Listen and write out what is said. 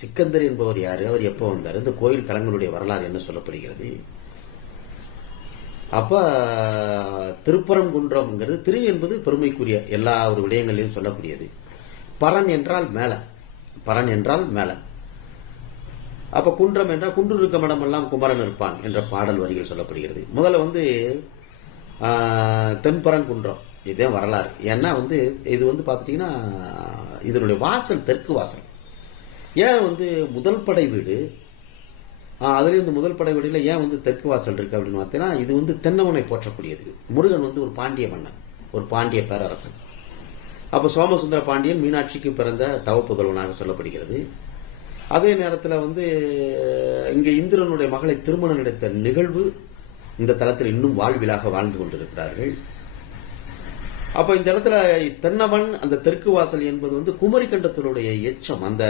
சிக்கந்தர் என்பவர் யாரு, அவர் எப்போ வந்தார், இந்த கோயில் தலங்களுடைய வரலாறு என்ன சொல்லப்படுகிறது. அப்ப திருப்பரங்குன்றம்ங்கிறது, திரு என்பது பெருமைக்குரிய எல்லா ஒரு விடயங்களையும் சொல்லக்கூடியது. பரன் என்றால் மேல, பரன் என்றால் மேல. அப்ப குன்றம் என்றால் குன்று இருக்கும் இடமெல்லாம் குமரன் இருப்பான் என்ற பாடல் வரிகள் சொல்லப்படுகிறது. முதல்ல தென்பரங்குன்றம் இதே வரலாறு. ஏன்னா இது பாத்துட்டீங்கன்னா இதனுடைய வாசல் தெற்கு வாசல். ஏன் முதல் படை வீடு, அதுலயும் இந்த முதல் படை வீடுல ஏன் தெற்கு வாசல் இருக்கு அப்படின்னு பார்த்தீங்கன்னா, இது தென்னவனை போற்றக்கூடியது. முருகன் ஒரு பாண்டிய மன்னன், ஒரு பாண்டிய பேரரசன். அப்ப சோமசுந்தர பாண்டியன் மீனாட்சிக்கு பிறந்த தவப்புதல்வனாக சொல்லப்படுகிறது. அதே நேரத்தில் இங்க இந்திரனுடைய மகளை திருமணம் நடத்த நிகழ்வு இந்த தலத்தில் இன்னும் வாழ்விலாக வாழ்ந்து கொண்டிருக்கிறார்கள். அப்ப இந்த இடத்துல தென்னவன் அந்த தெற்கு வாசல் என்பது குமரிக்கண்டத்தினுடைய எச்சம். அந்த